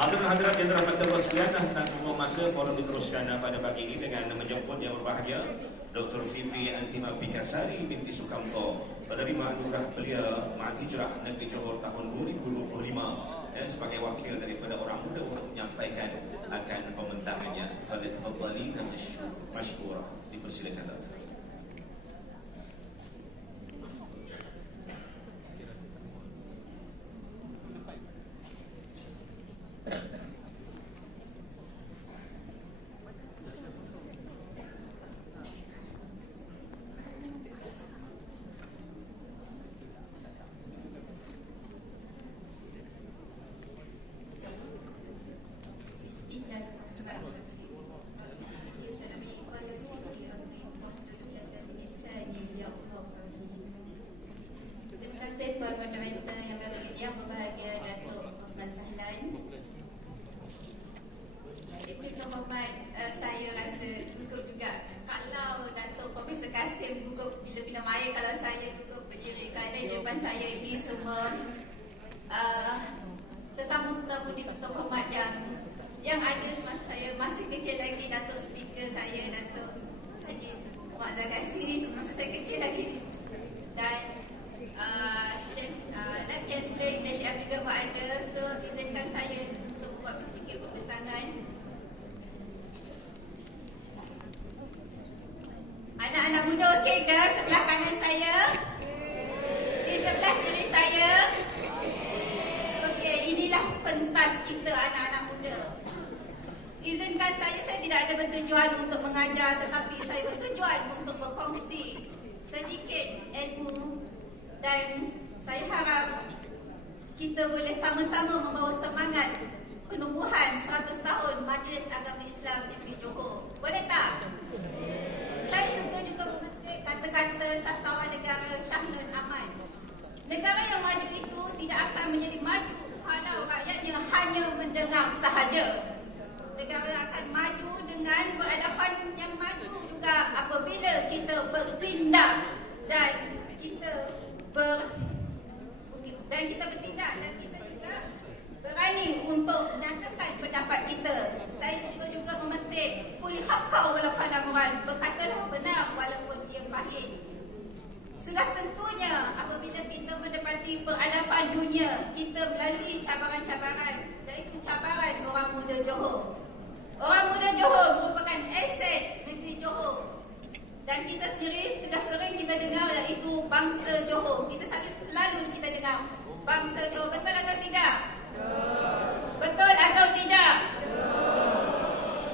Hadirin hadirat yang dirahmati Allah sekalian, tak membuang masa forum diteruskan pada pagi ini dengan menjemput yang berbahagia Dr. Fifi Antima Pikasari binti Sukamto, penerima anugerah belia Ma'had Hijrah Negeri Johor tahun 2025 sebagai wakil daripada orang muda untuk menyampaikan akan pembentangannya. Falyatafadhali dan masykurah. Dipersilakan Dr. Tuan Moderator yang berbahagia, Datuk Osman Sahlan. Itu terhormat, saya rasa cukup juga kalau Datuk Profesor Kasim cukup bila-bila maya kalau saya cukup berdiri kerana di depan saya ini semua tetamu-tetamu di terhormat yang ada semasa saya masih kecil lagi. Datuk Speaker saya, Datuk Haji Muazzam Kassim, semasa saya kecil lagi, dan dan Chancellor Internship juga berada. So izinkan saya untuk buat sedikit pembentangan. Anak-anak muda okey ke? Sebelah kanan saya, di sebelah kiri saya. Okey, inilah pentas kita anak-anak muda. Izinkan saya tidak ada bertujuan untuk mengajar, tetapi saya bertujuan untuk berkongsi sedikit ilmu. Dan saya harap kita boleh sama-sama membawa semangat penubuhan 100 tahun Majlis Agama Islam Negeri Johor. Boleh tak? Saya suka juga memetik kata-kata sastrawan negara Shah Nur Ahmad. Negara yang maju itu tidak akan menjadi maju kalau rakyatnya hanya mendengar sahaja. Negara akan maju dengan peradaban yang maju juga apabila kita bertindak dan kita bertindak dan kita juga berani untuk menyatakan pendapat kita. Saya suka juga memetik kuli haqqau walau kana murran, berkatalah benar walaupun dia pahit. Sudah tentunya apabila kita mendapati peradaban dunia, kita melalui cabaran-cabaran, iaitu cabaran orang muda Johor. Orang muda Johor merupakan aset negeri Johor. Dan kita sendiri sudah sering kita dengar iaitu bangsa Johor. Kita selalu kita dengar bangsa Johor. Betul atau tidak? Betul atau tidak?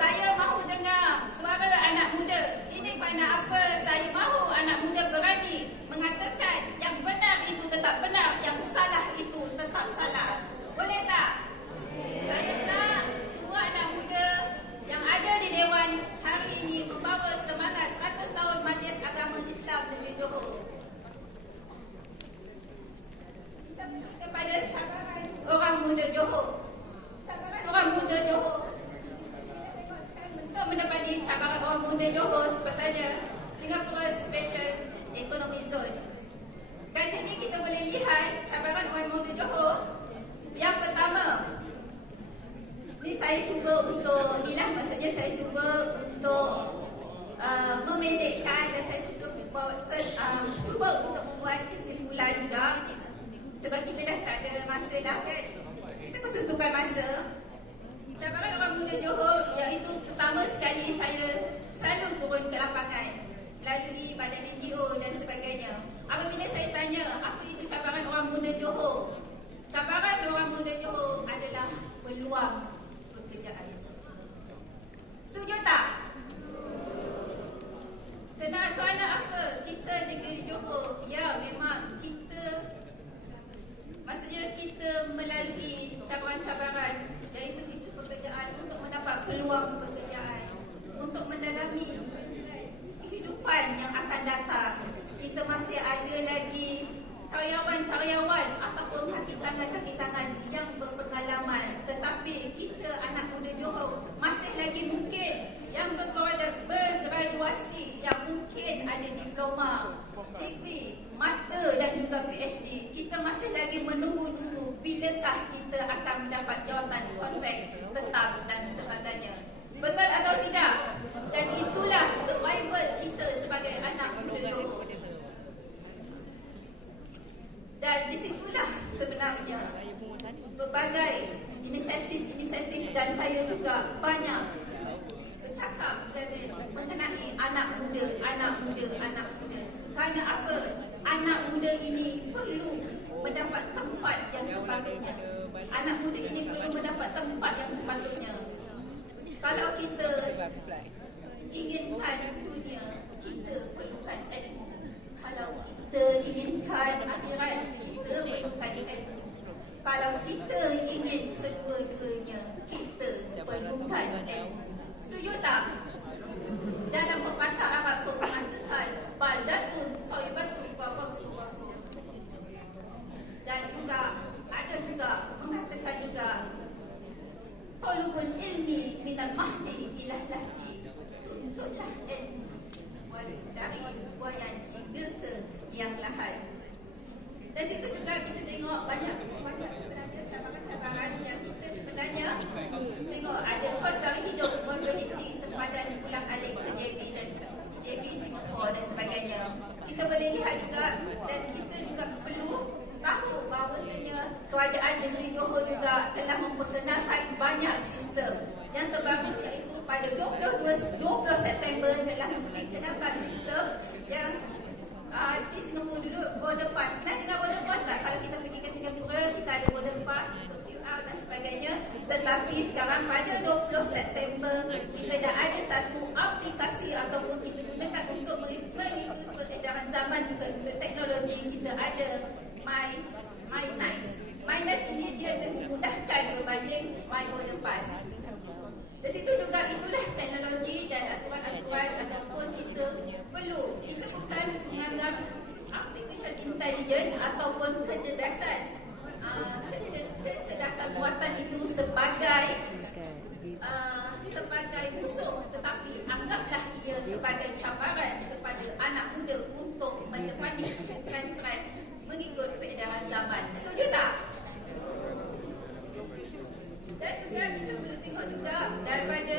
Saya mahu dengar suara anak muda. Ini kerana apa saya mahu anak muda berani mengatakan yang benar itu tetap benar, yang salah itu tetap salah. Boleh tak? Saya nak semua anak muda yang ada di Dewan hari ini membawa semangat 100 tahun Majlis Agama Islam Negeri Johor. Kita pergi kepada cabaran orang muda Johor. Cabaran orang muda Johor. Untuk mendapati cabaran orang muda Johor sepatutnya Singapura Special Economic Zone. Kat sini kita boleh lihat cabaran orang muda Johor. Yang pertama, ni saya cuba untuk, inilah maksudnya saya cuba untuk memendekkan dan saya cuba untuk membuat kesimpulan juga. Sebab kita dah tak ada masa lah kan. Kita kesuntukan masa. Cabaran orang muda Johor iaitu pertama sekali saya selalu turun ke lapangan melalui badan NGO dan sebagainya. Apabila saya tanya apa itu cabaran orang muda Johor, cabaran orang muda Johor adalah peluang pekerjaan. Setuju tak? Kerana apa? Kita negeri Johor, ya memang kita, maksudnya kita melalui cabaran-cabaran iaitu isu pekerjaan untuk mendapat peluang pekerjaan, untuk mendalami kehidupan yang akan datang. Kita masih ada lagi karyawan-karyawan ataupun kaki tangan yang berpengalaman, tetapi kita anak muda Johor masih lagi mungkin yang bergraduasi, yang mungkin ada diploma, degree, master dan juga PhD. Kita masih lagi menunggu bilakah kita akan mendapat jawatan kontrak tetap dan sebagainya. Betul atau tidak? Dan itulah survival kita sebagai anak muda Johor. Dan disitulah sebenarnya berbagai inisiatif dan saya juga banyak bercakap mengenai anak muda. Kerana apa? Anak muda ini perlu mendapat tempat yang sepatutnya. Anak muda ini perlu mendapat tempat yang sepatutnya. Kalau kita inginkan dunia, kita perlukan ilmu. Kalau kita inginkan akhirat, kita perlukan ilmu. Kalau kita ingin kedua-duanya, kita perlukan ilmu. Setuju tak? Dalam pepatah Arab pun mengatakan baldatun thayyibatun wa waqtu ghafur. Dan juga ada juga mengatakan juga talabul ilmi minal mahdi ila lahdi. Tuntutlah ilmu dari wayan hingga ke yang lahat. Dan situ juga kita tengok banyak sebenarnya cabaran-cabaran yang kita sebenarnya tengok ada kos sara hidup mobility sepadan pulang alik ke JB dan JB Singapura dan sebagainya. Kita boleh lihat juga dan kita juga perlu tahu bahawasanya kerajaan negeri Johor juga telah memperkenalkan banyak sistem yang terbaru, iaitu pada 20 September telah memperkenalkan sistem yang di Singapura dulu border pass. Pernah dengar border pass tak? Kalau kita pergi ke Singapura, kita ada border pass untuk QR dan sebagainya. Tetapi sekarang pada 20 September kita dah ada satu aplikasi ataupun kita gunakan untuk mengikuti peredaran zaman juga teknologi. Kita ada MyNice. MyNice ini dia memudahkan berbanding My Border Pass. Di situ juga itulah teknologi dan aturan-aturan ataupun kita perlu. Kita bukan menganggap artificial intelligence ataupun kecerdasan buatan itu sebagai musuh, tetapi anggaplah ia sebagai cabaran kepada anak muda untuk mendepani trend-trend mengikut peredaran zaman. Setuju tak? Dan juga kita perlu tengok juga daripada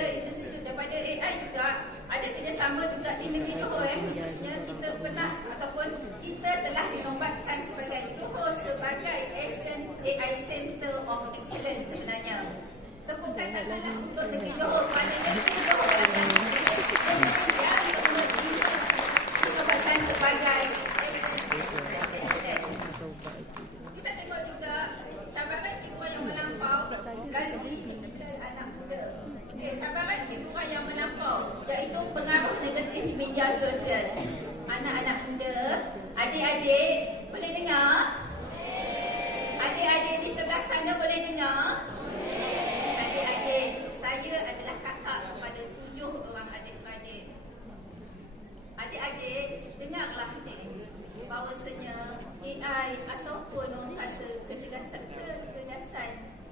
AI juga ada kerjasama juga di negeri Johor khususnya kita pernah ataupun kita telah dinobatkan sebagai Johor sebagai Asian AI Center of Excellence sebenarnya. Tepukan tanganlah untuk negeri Johor pada negeri Johor yang dinobatkan sebagai Excellence. Kita tengok juga cabaran hiburan yang melampau lalu kita anak muda. Cabaran hiburan yang melampau iaitu pengaruh negatif media sosial. Anak-anak muda, adik-adik boleh dengar? Adik-adik di sebelah sana boleh dengar? Adik-adik, saya adalah kakak kepada 7 orang adik-beradik. Adik-adik, dengarlah ni bahawasanya AI ataupun orang kata kecerdasan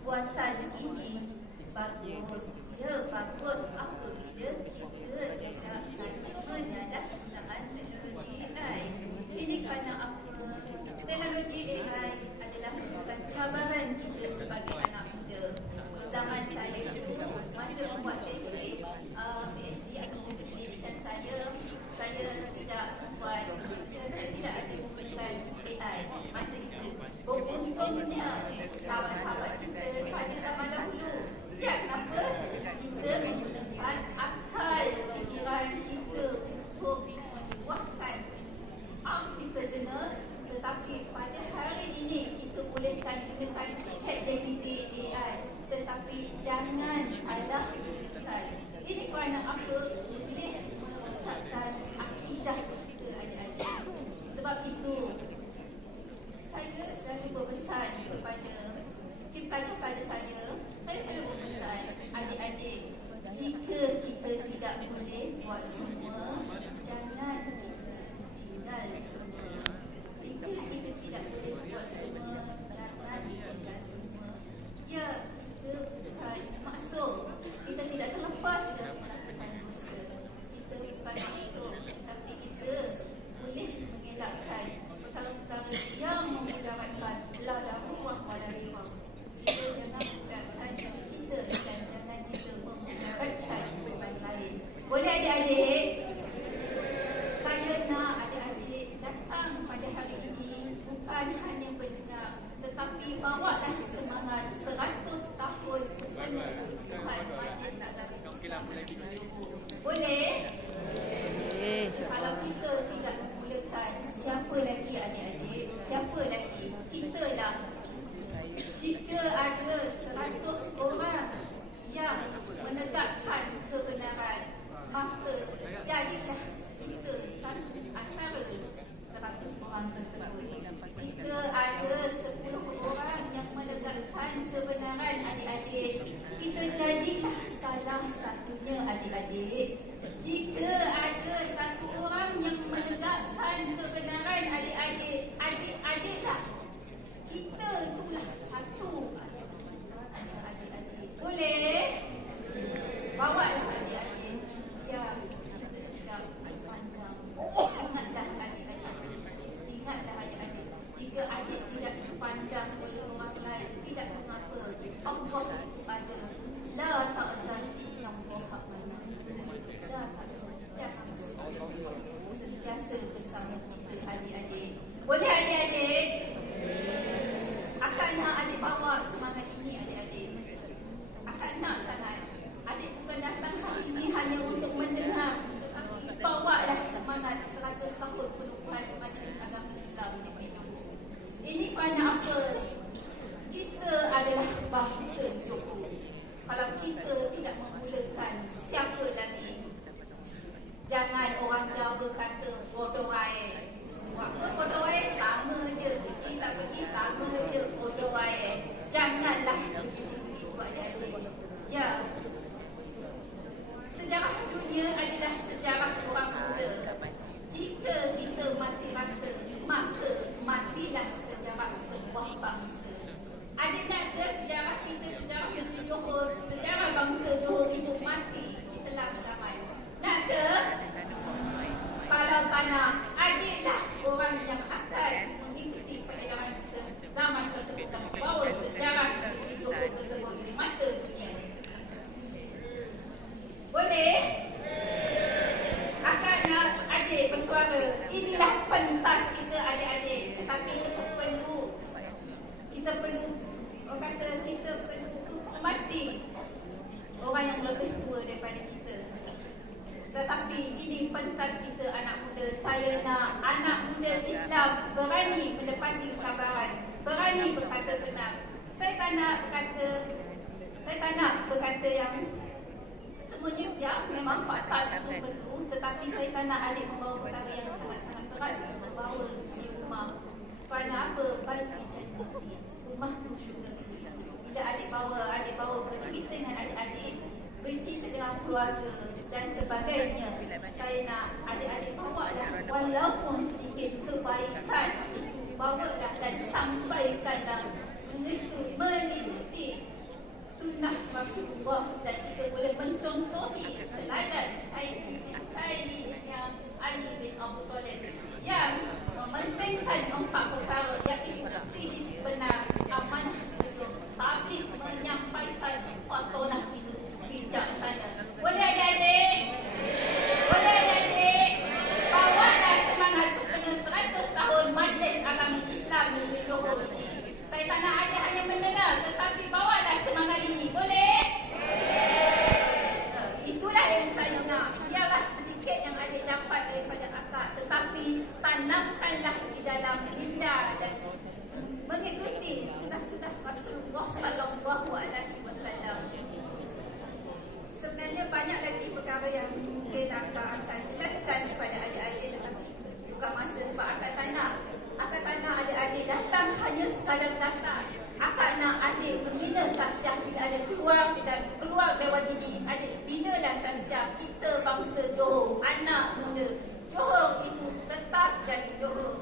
buatan ini bagus. Ya, bagus apabila kita tidak saling menyalahgunakan teknologi AI. Ini kerana apa? Teknologi AI adalah merupakan cabaran kita sebagai anak muda. Zaman saya dulu, masa membuat tesis PhD ataupun pendidikan saya tidak buat, saya tidak ada menggunakan AI. Masa itu, beruntungnya sahabat-sahabat kita pada zaman dahulu. Ya, kenapa? Kita menggunakan akal fikiran kita untuk membuahkan artikel jurnal. Tetapi pada hari ini kita bolehkan gunakan ChatGPT AI. Tetapi jangan salah gunakan. Ini kerana apa? Boleh merosakkan akidah kita adik-adik. Sebab itu saya selalu berpesan kepada pelajar-pelajar saya selalu berpesan adik-adik, jika kita tidak boleh buat semua, jangan kita tinggal semua. Jika kita tidak boleh buat semua, jangan tinggal semua. Ya, kita bukan maksud, kita tidak terlepas dari melakukan dosa. Kita bukan maksud, tapi kita boleh mengelakkan perkara-perkara yang memudaratkan la darurah wa la dirah. menegakkan kebenaran, maka jadilah kita satu antara 100 orang tersebut. Jika ada 10 orang yang menegakkan kebenaran adik-adik, kita jadilah salah satunya adik-adik. Jika ada 1 orang yang menegakkan kebenaran adik-adik, adik-adiklah kita itulah satu adik-adik. Boleh? Bawalah adik-adik. Ya, kita tidak pandang. Ingatlah adik-adik. Ingatlah adik-adik. Jika adik tidak dipandang oleh orang lain, tidak mengapa. Allah itu ada. La ta'zan innallaha ma'ana. La ta'zan. Jangan sentiasa bersama kita adik-adik. Boleh adik-adik? Akak nak adik bawa semangat ini adik-adik. Akak nak sangat. Adik bukan datang hari ini hanya untuk mendengar, tetapi bawalah semangat 100 tahun penubuhan Majlis Agama Islam Negeri Johor. Ini kerana apa? Kita adalah bangsa Johor. Kalau kita tidak memulakan, siapa lagi? Jangan orang Jawa kata bodoh air. Apa bodoh air? Sama je. Pergi tak pergi sama je. Bodoh air. Janganlah begitu-begitu adik-adik. Ya. Sejarah dunia adalah sejarah orang muda. Jika kita mati rasa, maka matilah sejarah sebuah bangsa. Adik nak ke sejarah kita, sejarah negeri Johor, sejarah bangsa Johor itu mati ditelan ramai. Nak ke? Kalau tak nak, adiklah orang yang akan mengikuti peredaran kita zaman tersebut dan membawa sejarah negeri Johor tersebut di mata dunia. Boleh? Akak nak adik bersuara. Inilah pentas kita adik-adik. Tetapi kita perlu orang kata kita perlu hormati orang yang lebih tua daripada kita. Tetapi ini pentas kita anak muda. Saya nak anak muda Islam berani mendepati cabaran, berani berkata benar. Saya tak nak berkata yang semuanya ya memang fakta itu perlu, tetapi saya tak nak adik membawa perkara yang sangat-sangat berat membawa di rumah. Kerana apa? Bagi jadi bukti rumah tu syurga tu itu. Bila adik bawa bercerita dengan adik-adik, bercerita dengan keluarga dan sebagainya, saya nak adik-adik bawalah walaupun sedikit kebaikan itu, bawalah dan sampaikanlah mengikuti sunnah Rasulullah, dan kita boleh mencontohi teladan Sayyidina Ali bin Abu Talib yang mementingkan 4 perkara, iaitu sidq benar, amanah jujur, tabligh menyampaikan, fatonah itu bijaksana. Boleh adik-adik? Boleh adik-adik? Bawalah semangat sepenuh 100 tahun Majlis Agama Islam Negeri Johor ini. Saya tak nak adik hanya mendengar, tetapi bawalah semangat ini. Boleh? Itulah yang saya nak. Biarlah sedikit yang adik dapat daripada akak, tetapi tanamkanlah di dalam minda dan mengikuti sunnah-sunnah Rasulullah sallallahu alaihi wasallam. Sebenarnya banyak lagi perkara yang mungkin akak akan jelaskan kepada adik-adik, tetapi bukan masa sebab akak tak nak adik-adik datang hanya sekadar datang. Akak nak adik membina sasiah bila ada keluar Dewan ini. Adik binalah sasiah kita bangsa Johor, anak muda Johor itu tetap jadi Johor.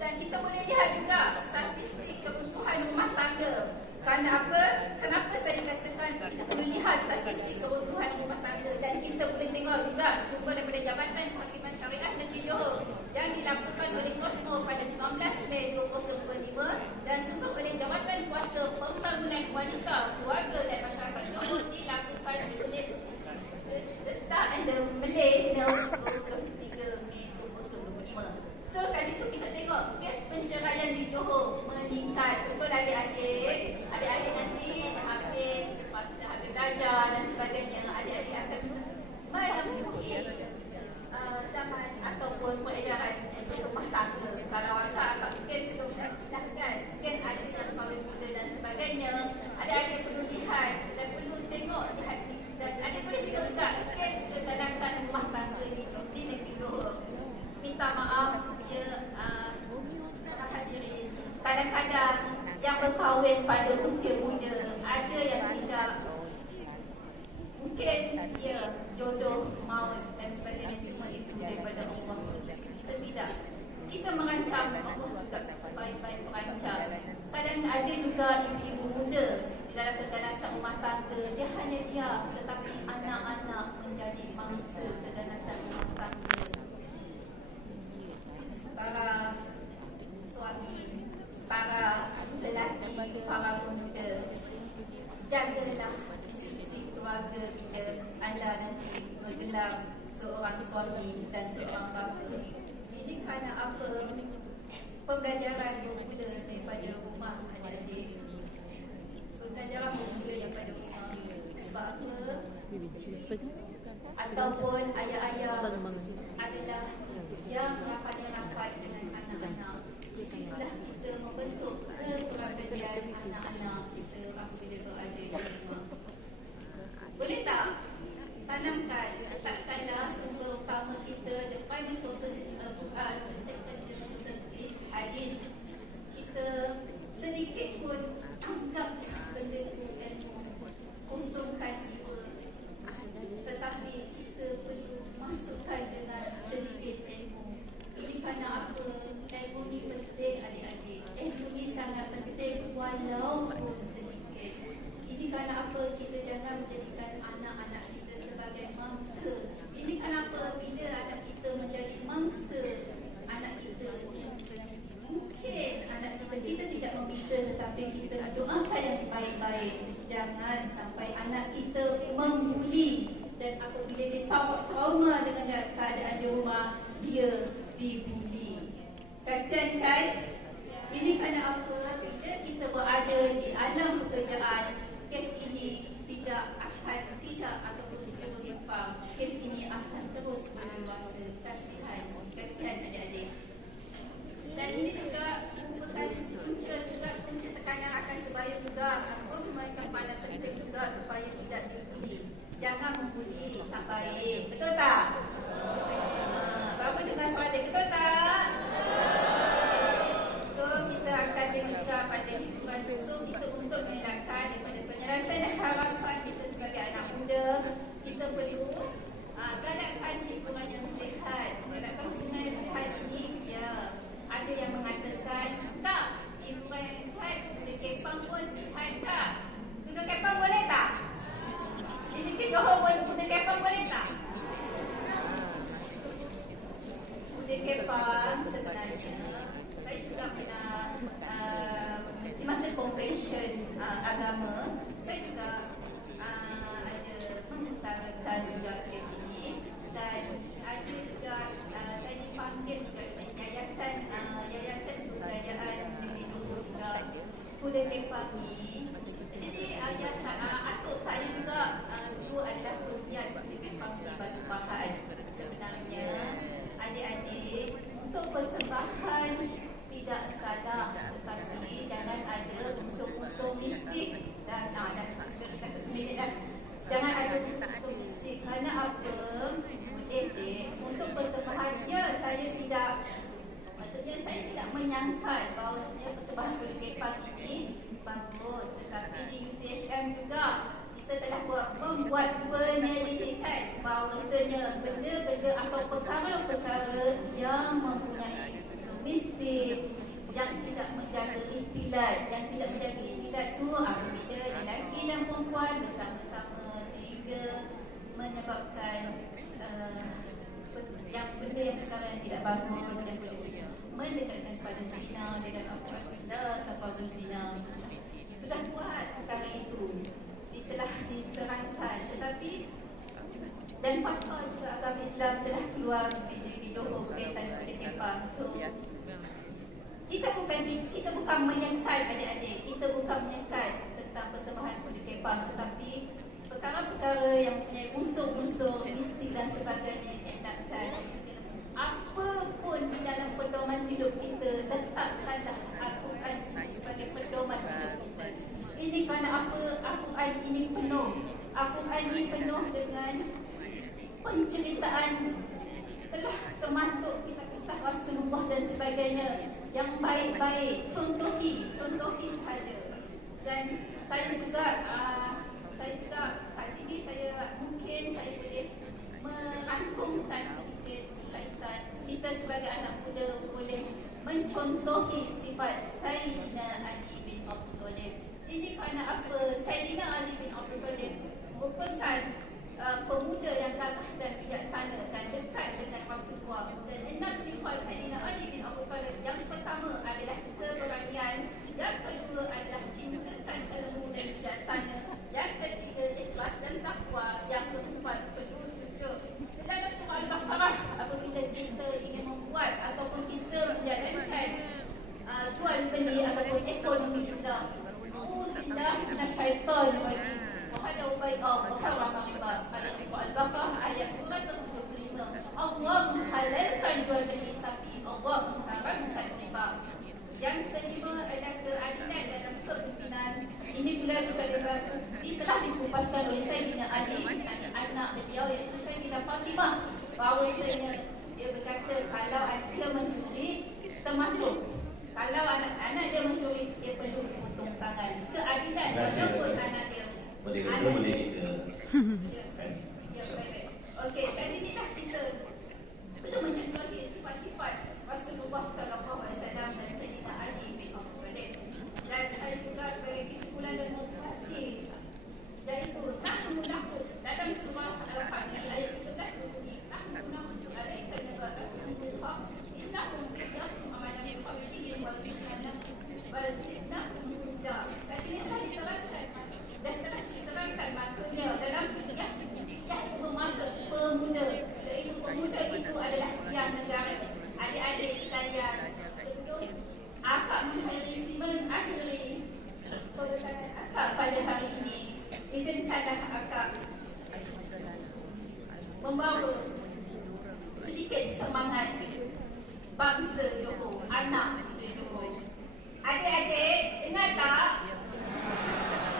Dan kita boleh lihat juga statistik keruntuhan rumah tangga. Kerana apa? Kenapa saya katakan kita perlu lihat statistik keruntuhan rumah tangga, dan kita boleh tengok juga sumber daripada Jabatan Kehakiman Syariah Negeri Johor yang dilakukan oleh Kosmo pada 19 Mei 2025 dan sumber oleh Jabatan Kuasa Pembangunan Wanita, Keluarga dan Masyarakat Johor dilakukan oleh The Star and the Malay 23 Mei 2025. So kat situ kita tengok kes penceraian di Johor meningkat. Betul adik-adik? Adik-adik nanti dah habis, lepas dah habis belajar dan sebagainya, adik-adik akan menempuhi zaman ataupun peredaran untuk rumah tangga. Kalau akak mungkin belum silahkan, mungkin ada yang kahwin muda dan sebagainya, adik-adik perlu lihat dan perlu tengok, lihat dan Adik boleh tengok juga kes keganasan rumah tangga ni di negeri Johor. Minta maaf, dia menahan diri. Kadang-kadang yang berkahwin pada usia muda, ada yang tidak, mungkin dia jodoh, maut dan sebagainya, semua itu daripada Allah. Kita tidak. Kita mengancam Allah juga sebaik-baik perancang. Kadang ada juga ibu-ibu muda di dalam keganasan rumah tangga, dia hanya diam, tetapi anak-anak menjadi mangsa keganasan rumah tangga. Para suami, para lelaki, para pemuda, jagalah institusi keluarga bila anda nanti bergelar seorang suami dan seorang bapa. Ini kerana apa? Pembelajaran bermula daripada rumah adik-adik. Pembelajaran bermula daripada rumah. Sebab apa? Ataupun ayah-ayah adalah yang rapat-rapat dengan anak-anak. Disitulah kita membentuk kepribadian anak-anak kita apabila berada di rumah. Boleh tak? Tanamkan, letakkanlah sumber utama kita, the primary sources is Al-Quran, the secondary sources is hadis. Kita sedikit pun anggap benda itu ilmu, kosongkan jiwa. Tetapi kita perlu masukkan dengan sedikit ilmu. Ini kerana apa? Ilmu ni penting adik-adik. Ilmu ni sangat penting walaupun sedikit. Ini kerana apa? Kita jangan menjadikan anak-anak kita sebagai mangsa. Ini kenapa bila anak kita menjadi mangsa, anak kita mungkin anak kita tidak meminta, tetapi kita doakan yang baik-baik. Jangan sampai anak kita membuli, dan apabila dia trauma dengan keadaan di rumah, dia dibuli. Kasihan kan? Ini kerana apa? Bila kita berada di alam pekerjaan, kes ini tidak ataupun terus faham. Kes ini akan terus berluasa. Kasihan adik-adik. Dan ini juga merupakan punca tekanan akan sebaya juga. Apa memainkan peranan penting juga supaya tidak dibuli. Jangan membuli, tak baik. Betul tak? Baru dengar soalan, betul tak? So kita akan tengok juga pada hiburan. So kita untuk menelakkan daripada penjelasan dan harapan kita sebagai anak muda, kita perlu galakkan hiburan yang sihat. Galakkan hiburan yang sihat ini, ya, ada yang mengatakan, tak, hiburan yang sihat, kuda kepang pun sihat tak? Kuda kepang boleh tak? Ini ke Johor boleh kuda kepang boleh tak? Kuda kepang sebenarnya, saya juga pernah di masa convention agama, saya juga ada mengutarakan juga kes ini, dan ada juga saya dipanggil juga yayasan kebudayaan negeri Johor juga kuda kepang ni. Jadi atuk saya juga dulu adalah penggiat kuda kepang di Batu Pahat. Sebenarnya adik-adik, untuk persembahan tidak salah, tetapi jangan ada unsur-unsur mistik dan jangan ada unsur-unsur mistik. Kerana apa? Untuk persembahannya saya tidak, maksudnya saya tidak menyangkal bahawasanya persembahan kuda kepang ini bagus, tetapi di UTHM juga kita telah membuat penyelidikan bahawasanya benda-benda atau perkara-perkara yang mempunyai unsur mistik, yang tidak menjaga ikhtilat, tu apabila lelaki dan perempuan bersama-sama sehingga menyebabkan yang benda yang perkara yang tidak bagus dan boleh mendekatkan kepada zina. Di dalam Al-Quran, la taqrabu zina, sudah buat perkara itu, telah diterangkan, tetapi dan fatwa juga agama Islam telah keluar di Johor berkaitan kuda kepang. So kita bukan menyangkal adik-adik, kita bukan menyangkal tentang persembahan kuda kepang, tetapi perkara-perkara yang mempunyai unsur-unsur mistik dan sebagainya elakkan. Apa pun di dalam pedoman hidup kita, letakkanlah Al-Quran sebagai pedoman hidup kita. Ini kerana apa? Al-Quran ini penuh Apung ini penuh dengan penceritaan, telah termasuk kisah-kisah Rasulullah dan sebagainya yang baik-baik. Contohi sahaja. Dan saya juga kat sini mungkin saya boleh merangkumkan sedikit kaitan kita sebagai anak muda boleh mencontohi sifat Sayyidina Ali bin Abi Thalib. Ini kerana apa? Sayyidina Ali bin Abi Thalib merupakan pemuda yang gagah dan bijaksana dan dekat dengan Rasulullah. Dan 6 sifat Sayyidina Ali bin Abi Thalib, yang pertama adalah keberanian, yang kedua adalah cintakan ilmu dan bijaksana, yang ketiga ikhlas dan takwa, yang keempat penuh jujur. Dalam surah Al-Baqarah, apabila kita ingin membuat ataupun kita menjalankan jual beli ataupun ekonomi Islam, Auzubillah minasyaitanir rajim. Wahalau bai'a wa harama riba. Ayat surah Al-Baqarah ayat 275. Allah menghalalkan jual beli, tapi Allah mengharamkan riba. Yang kelima adalah keadilan dalam kepimpinan. Ini pula telah dikupaskan oleh Sayyidina Ali dan anak beliau iaitu Sayyidah Fatimah, bahawasanya dia berkata kalau dia mencuri termasuk, kalau anak-anak dia mencuri dia perlu potong tangan. Keadilan walaupun anak dia boleh kita. Ya, baik. Okey, kat sinilah kita perlu mencontohi sifat-sifat Rasulullah sallallahu alaihi wasallam dan Sayyidina Ali bin Abi Thalib. Dan saya juga sebagai kesimpulan dan motivasi, iaitu nahnu naqul dalam surah Al-Fatihah ayat 13 bunyi nahnu naqul alaika nabaa'ahum bil haqq innahum fityatun amanu bi rabbihim wal zidnahum huda. Kat sini telah diterangkan dan telah diterangkan maksudnya dalam fikih itu bermaksud pemuda, iaitu pemuda itu adalah tiang negara. Adik-adik sekalian, sebelum akak mengakhiri perbincangan akak pada hari ini, izinkanlah akak membawa sedikit semangat bangsa Johor, anak muda Johor. Adik-adik, dengar tak?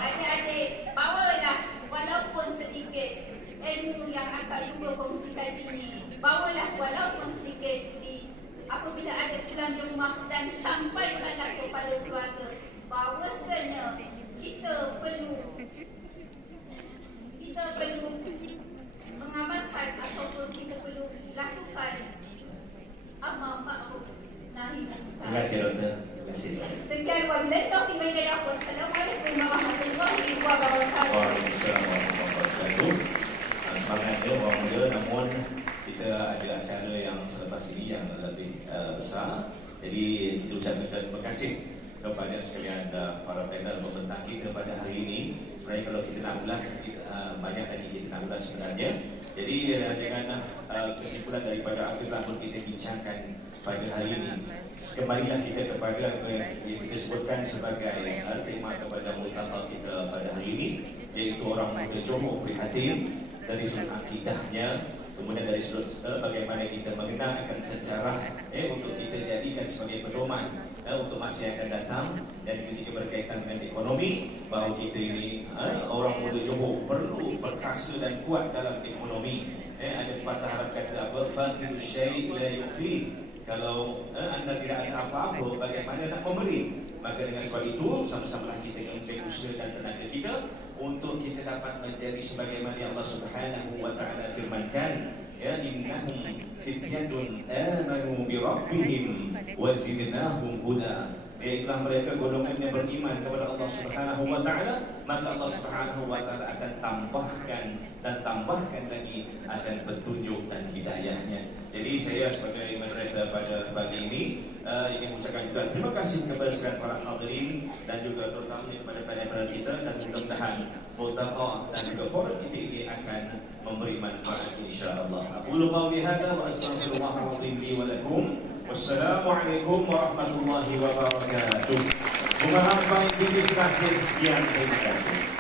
Adik-adik, bawalah walaupun sedikit ilmu yang akak cuba kongsikan ini. Bawalah walaupun sedikit apabila ada pulang di rumah, dan sampaikanlah kepada keluarga bahawasanya kita perlu mengamalkan ataupun kita perlu lakukan amar ma'ruf nahi munkar. Terima kasih doktor. Terima kasih. Sekian wabillahi taufiq wal hidayah. Wassalamualaikum warahmatullahi wabarakatuh. Waalaikumsalam warahmatullahi wabarakatuh. Semangat dia orang muda, namun kita ada acara yang selepas ini yang lebih besar. Jadi kita ucapkan terima kasih kepada sekalian para panel pembentang kita pada hari ini. Sebenarnya kalau kita nak ulas, banyak lagi kita nak ulas sebenarnya. Jadi dengan kesimpulan daripada apa yang telah kita bincangkan pada hari ini, kembalilah kita kepada apa yang kita sebutkan sebagai tema kepada muktamar kita pada hari ini, iaitu orang muda Johor prihatin dari sudut akidahnya, kemudian dari sudut bagaimana kita mengenal akan sejarah untuk kita jadikan sebagai pedoman untuk masa yang akan datang. Dan ketika berkaitan dengan ekonomi, bahawa kita ini orang muda Johor perlu perkasa dan kuat dalam ekonomi. Ada pepatah Arab kata apa? Faqidu syai' la yu'ti. Kalau anda tidak ada apa-apa, bagaimana nak memberi? Maka dengan sebab itu, sama-sama kita mengambil usaha dan tenaga kita untuk kita dapat menjadi sebagaimana Allah Subhanahu wa taala firmankan, ya innahum fityatun amanu bi rabbihim wa zidnahum huda. Iaitulah mereka golongan yang beriman kepada Allah Subhanahu wa taala, maka Allah Subhanahu wa taala akan tambahkan lagi akan petunjuk dan hidayahnya. Jadi saya sebagai moderator pada pagi ini ingin mengucapkan juga terima kasih kepada sekalian para hadirin dan juga terutama kepada panel kita, dan mudah-mudahan multaqa dan juga forum kita ini akan memberi manfaat insya-Allah. Aqulu qawli hadza wa astaghfirullahaladzim li wa lakum. Wassalamualaikum warahmatullahi wabarakatuh. Mohon maaf, sekian, terima kasih.